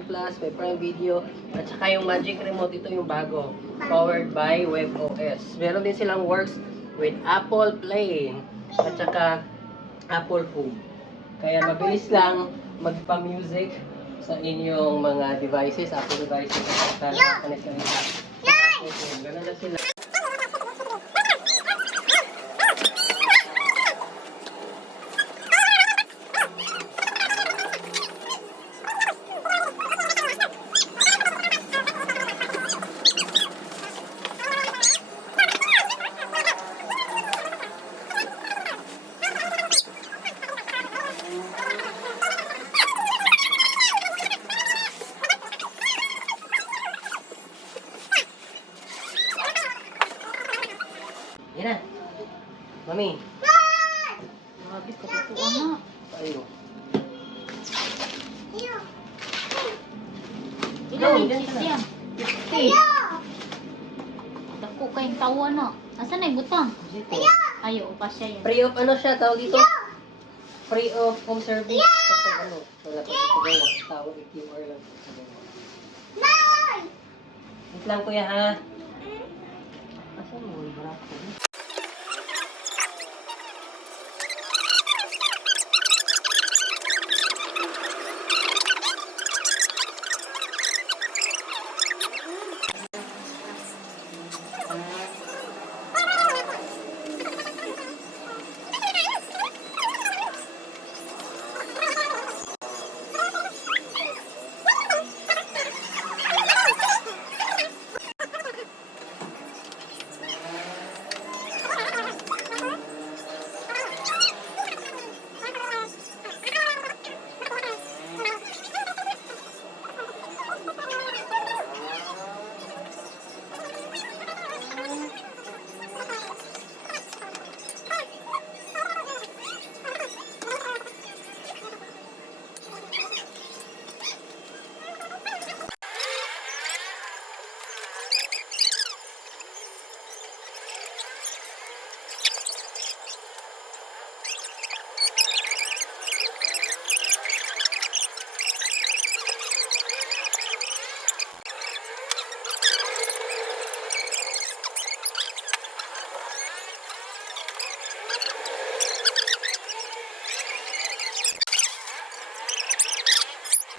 Disney Plus, may Prime Video, at saka yung Magic Remote, ito yung bago, powered by WebOS. Meron din silang works with Apple Play, at saka Apple Home. Kaya mabilis lang magpa-music sa inyong mga devices, Apple devices, at saka connect na rin sa Apple Home. Ganun lang sila. Yan na. Mami. Grabe ka po, anak. Ayo. Ilan yung cheese yan? 50. Dako kayong tawa na. Asan na yung butang? Ayo, pa siya yan. Free of ano siya, tawag dito? Free of home service. Kapag ano, wala pa pagawa. Tawag i-QR lang. Wait lang kuya ha. Asan mo yung braso?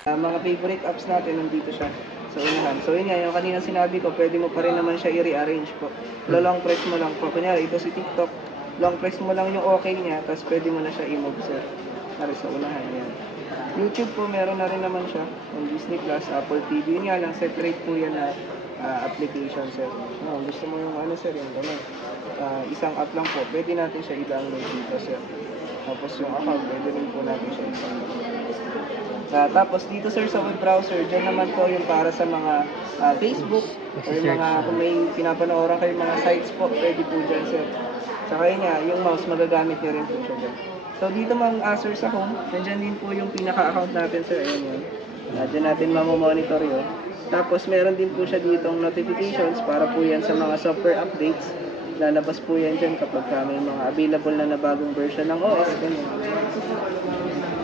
Mga favorite apps natin, nandito siya sa unahan. So yun nga, yung kanina sinabi ko, pwede mo pa rin naman siya i-rearrange po. Long press mo lang po. Kunyari, ito si TikTok, long press mo lang yung okay niya, tapos pwede mo na siya i-move, sir. Dari sa unahan yan. YouTube po, meron na rin naman siya. Yung Disney Plus, Apple TV. Yun nga lang, separate po yan na application, sir. No, gusto mo yung ano, sir, yung gano'n. Isang app lang po, pwede natin siya i-download dito, sir. Tapos yung account, pwede rin po natin siya i-download. Tapos dito sir sa web browser, dyan naman po yung para sa mga Facebook or mga kung may pinapanooran kayo mga sites po, pwede po dyan sir. Saka yun nga, yung mouse magagamit nyo rin po siya dyan. So dito sir sa home, nandyan din po yung pinaka-account natin sir, ayan yun. Dyan natin mamomonitor yun. Tapos meron din po siya ditong notifications para po yan sa mga software updates. Lalabas po yan dyan kapag may mga available na bagong version ng OS. Ganyan.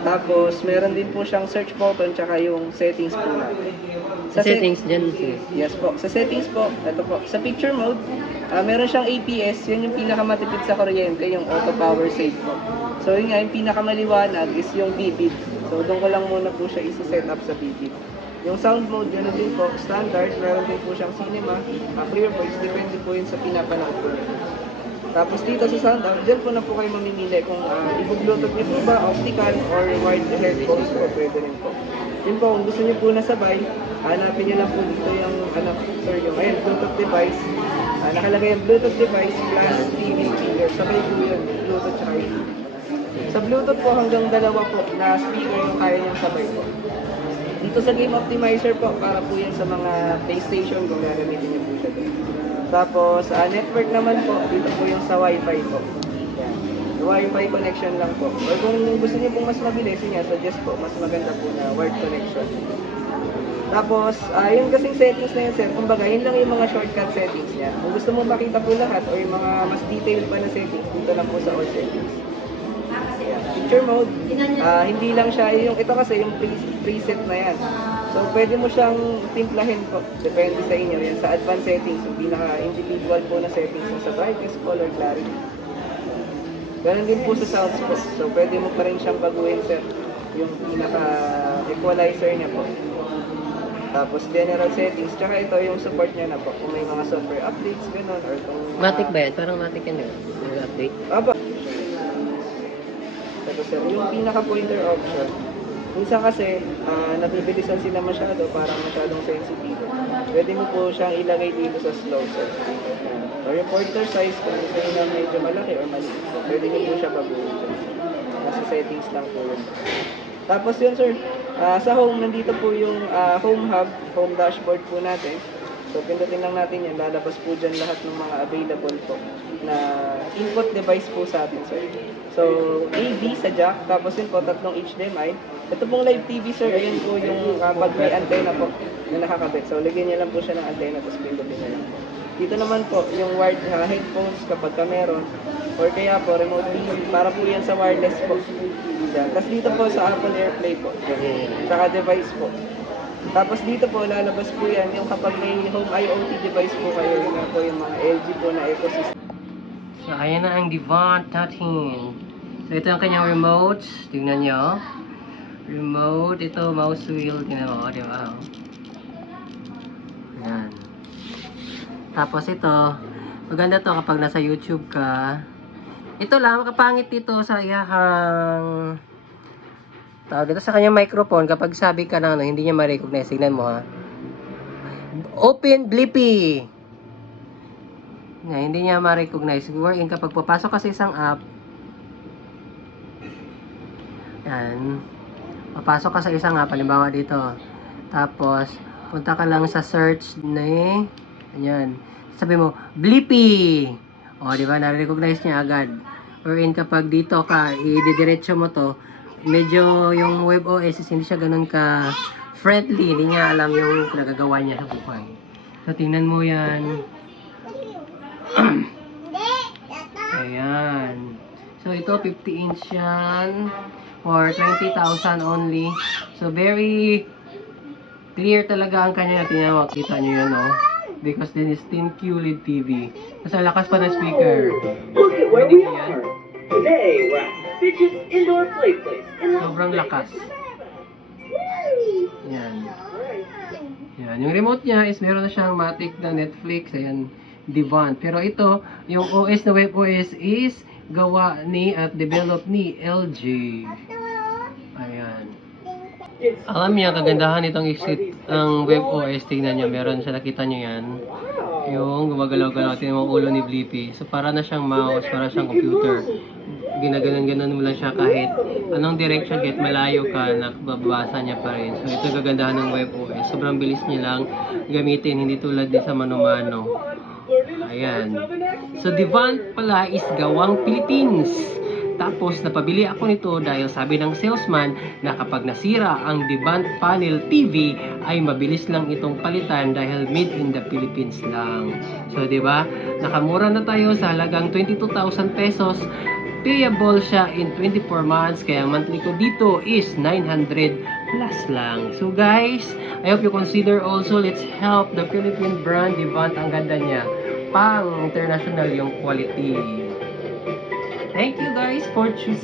Tapos, meron din po siyang search button tsaka yung settings po natin. Sa settings dyan, sir. Yes po. Sa settings po, ito po. Sa picture mode, meron siyang APS. Yun yung pinakamatipid sa kuryente, yung auto power save po. So, yun nga, yung pinakamaliwanag is yung vivid. So, doon ko lang muna po siya isa-set up sa vivid. Yung sound mode, yun din po, standard. Meron din po siyang cinema, clear voice. Depende po yun sa pinapanood po. Tapos dito sa sound out, dyan po na po kayo mamimili kung i-bluetooth niyo po ba, optical or wired headphones po, pwede rin po. Yun po, kung gusto niyo po na sabay, hanapin niyo lang po dito yung, yung Bluetooth device. Nakalagay yung Bluetooth device plus TV speaker. Sabay po yun, Bluetooth tsaka TV. Sa Bluetooth po, hanggang dalawa po na speaker yung kaya niyang sabay po. Dito sa Game Optimizer po, para po yan sa mga PlayStation kung gagamitin niyo po siya doon. Tapos, network naman po, dito po yung sa Wi-Fi po. Yan. Wi-Fi connection lang po. Or kung gusto niyo pong mas mabilis, yun nga, suggest po, mas maganda po na wired connection. Tapos, yung kasing settings na yun, sir, kumbaga, yun lang yung mga shortcut settings niya. Kung gusto mo makita po lahat, o yung mga mas detailed pa na settings, dito lang po sa all settings. Yan. picture mode, hindi lang siya, ito kasi yung preset na yan. So, pwede mo siyang timplahin po. Depende sa inyo. Yan sa advanced settings, yung pinaka-individual po na settings mo sa brightness, color, clarity. Ganun din po sa sounds po. So, pwede mo pa rin siyang baguhin, sir. Yung pinaka-equalizer niya po. Tapos, general settings. Tsaka ito yung support niya na po. Kung may mga software updates, ganun. Or kung, Matic ba yan? Parang matic yan yun. Yung update. Aba. Ito, sir. Yung pinaka-pointer option. Minsan kasi, nabibilisan sila masyado, parang masyadong sensitive. Pwede mo po siyang ilagay dito sa slow, sir. Or yung pointer size, kung gusto nyo na medyo malaki or maliit. So, pwede nyo po siya baguhin. Nasa settings lang po yun. Tapos yun, sir, sa home, nandito po yung home hub, home dashboard po natin. So, pindutin lang natin yan. Lalabas po dyan lahat ng mga available po na input device po sa atin, sir. So, AV sa jack, tapos yun po, 3 HDMI. Ito pong live TV, sir, ayun po yung pag may antenna po na nakakabit. So, lagyan niya lang po siya ng antenna, tapos pindutin na lang. Dito naman po, yung wired headphones kapag ka meron, or kaya po, remote TV, para po yan sa wireless po. Yan. Tapos dito po sa Apple AirPlay po, saka device po. Tapos dito po, lalabas po yan, yung kapag may home IoT device po kayo, yun nga po yung mga LG po na ecosystem. So, ayan na ang Devant natin. So, ito ang kanyang remote. Tingnan nyo. Remote. Ito, mouse wheel. Tingnan mo, di ba? Ayan. Tapos ito, maganda to kapag nasa YouTube ka. Ito lang, makapangit dito sa iyahang tawag dito sa kanyang microphone. Kapag sabi ka na ano, hindi niya ma-recognize. Tignan mo ha. Open Blippi. Hindi niya ma-recognize. Wherein kapag papasok ka sa isang app, yan, papasok ka sa isang app, halimbawa dito. Tapos, punta ka lang sa search ni, ayan, sabi mo, Blippi. O, di ba, na-recognize niya agad. Wherein kapag dito ka, i-diretso mo to, medyo yung WebOS hindi siya ganun ka friendly, hindi niya alam yung nagagawa niya sa buhay. So, tingnan mo yan. Ayan. So, ito, 50 inch yan. For 20,000 only. So, very clear talaga ang kanya. Tingnan mo, kita nyo yan, oh. Because this is Thin QLED TV. Mas lakas pa ng speaker. Look at where we are. Today, we're at Fidget's Indoor Play Place in Las Sobrang Vegas. lakas. Yan. Yan. Yung remote niya is meron na siyang matic na Netflix. Ayan, Devant. Pero ito, yung OS na WebOS is gawa ni at develop ni LG. Ayan. Alam niya, kagandahan itong ang WebOS. Tingnan niyo, meron siya, nakita niyo yan. Yung gumagalaw-galaw, tingnan mo ulo ni Blippi. So, para na siyang mouse, para siyang computer. Ginaganon-ganon mo lang siya kahit anong direction, kahit malayo ka, nakababasa niya pa rin. So, ito yung kagandahan ng WebOS. Sobrang bilis niya lang gamitin, hindi tulad din sa mano-mano. Ayan. So, Devant pala is gawang Philippines. Tapos, napabili ako nito dahil sabi ng salesman na kapag nasira ang Devant Panel TV ay mabilis lang itong palitan dahil made in the Philippines lang. So, di ba? Nakamura na tayo sa halagang 22,000 pesos. Payable siya in 24 months. Kaya monthly ko dito is 900 plus lang. So, guys, I hope you consider also, let's help the Philippine brand Devant. Ang ganda niya. Pang international yung quality. Thank you guys for choosing.